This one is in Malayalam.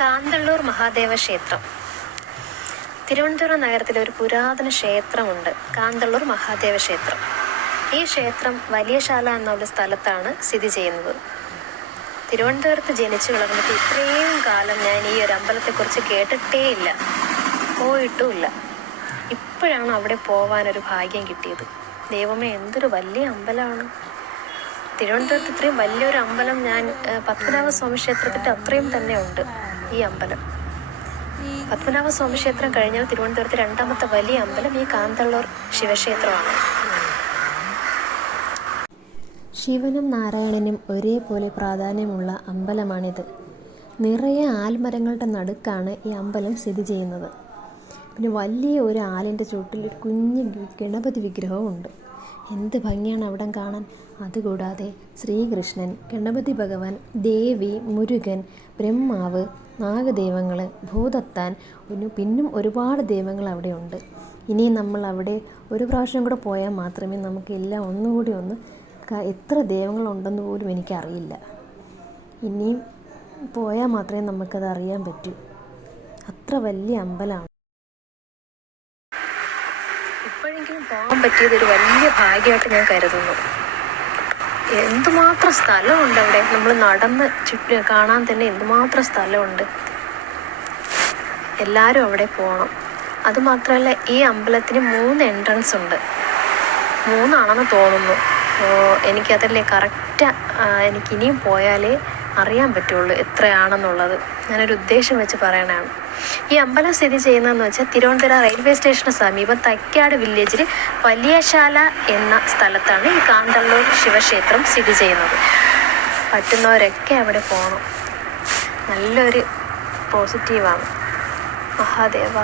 കാന്തള്ളൂർ മഹാദേവ ക്ഷേത്രം. തിരുവനന്തപുരം നഗരത്തിലെ ഒരു പുരാതന ക്ഷേത്രമുണ്ട് കാന്തള്ളൂർ മഹാദേവ ക്ഷേത്രം. ഈ ക്ഷേത്രം വലിയശാല എന്നുള്ള സ്ഥലത്താണ് സ്ഥിതി ചെയ്യുന്നത്. തിരുവനന്തപുരത്ത് ജനിച്ചു വളർന്നിട്ട് ഇത്രയും കാലം ഞാൻ ഈ ഒരു അമ്പലത്തെക്കുറിച്ച് കേട്ടിട്ടേ ഇല്ല. പോയിട്ടുമില്ല. ഇപ്പോഴാണ് അവിടെ പോവാനൊരു ഭാഗ്യം കിട്ടിയത്. ദൈവമേ എന്തൊരു വലിയ അമ്പലമാണ്. തിരുവനന്തപുരത്ത് ഇത്രയും വലിയൊരു അമ്പലം ഞാൻ പത്മനാഭ സ്വാമി ക്ഷേത്രത്തിന്റെ അത്രയും തന്നെ ഉണ്ട്. ഈ അമ്പലം. പത്മനാഭ സ്വാമി ക്ഷേത്രം കഴിഞ്ഞാൽ തിരുവനന്തപുരത്ത് രണ്ടാമത്തെ വലിയ അമ്പലം ഈ കാന്തള്ളൂർ ശിവക്ഷേത്രമാണ്. ശിവനും നാരായണനും ഒരേപോലെ പ്രാധാന്യമുള്ള അമ്പലമാണിത്. നിറയെ ആൽമരങ്ങളുടെ നടുക്കാണ് ഈ അമ്പലം സ്ഥിതി ചെയ്യുന്നത്. പിന്നെ വലിയ ഒരു ആലിന്റെ ചുവട്ടിൽ ഒരു കുഞ്ഞ് ഗണപതി വിഗ്രഹവും ഉണ്ട് എന്ത് ഭംഗിയാണ് അവിടെ കാണാൻ? അതുകൂടാതെ ശ്രീകൃഷ്ണൻ ഗണപതി ഭഗവാൻ ദേവി മുരുകൻ ബ്രഹ്മാവ് നാഗദൈവങ്ങൾ ഭൂതത്താൻ പിന്നെ ഒരുപാട് ദൈവങ്ങൾ അവിടെ ഉണ്ട്. ഇനി നമ്മൾ അവിടെ ഒരു പ്രാവശ്യം കൂടെ പോയാൽ മാത്രമേ നമുക്ക് എല്ലാം ഒന്നുകൂടി ഒന്ന് എത്ര ദൈവങ്ങളുണ്ടെന്ന് പോലും എനിക്കറിയില്ല. ഇനിയും പോയാൽ മാത്രമേ നമുക്കത് അറിയാൻ പറ്റൂ. അത്ര വലിയ അമ്പലമാണ്. ഇപ്പോഴെങ്കിലും പോകാൻ പറ്റിയത് ഒരു വലിയ ഭാഗ്യമായിട്ട് ഞാൻ കരുതുന്നു. എന്തുമാത്രം സ്ഥലമുണ്ട് അവിടെ? നമ്മൾ നടന്ന് ചുറ്റും കാണാൻ തന്നെ എന്തുമാത്രം സ്ഥലമുണ്ട്? എല്ലാവരും അവിടെ പോകണം അതുമാത്രമല്ല ഈ അമ്പലത്തിന് മൂന്ന് എൻട്രൻസ് ഉണ്ട്. മൂന്നാണെന്ന് തോന്നുന്നു. എനിക്കതല്ലേ കറക്റ്റ് എനിക്കിനിയും പോയാലേ അറിയാൻ പറ്റുള്ളൂ എത്രയാണെന്നുള്ളത്. ഞാനൊരു ഉദ്ദേശം വെച്ച് പറയണതാണ്. ഈ അമ്പലം സ്ഥിതി ചെയ്യുന്നതെന്ന് വെച്ചാൽ തിരുവനന്തപുരം റെയിൽവേ സ്റ്റേഷന് സമീപം തൈക്കാട് വില്ലേജിൽ വലിയശാല എന്ന സ്ഥലത്താണ് ഈ കാന്തള്ളൂർ ശിവക്ഷേത്രം സ്ഥിതി ചെയ്യുന്നത്. പറ്റുന്നവരൊക്കെ അവിടെ പോകണം നല്ലൊരു പോസിറ്റീവാണ്. മഹാദേവ.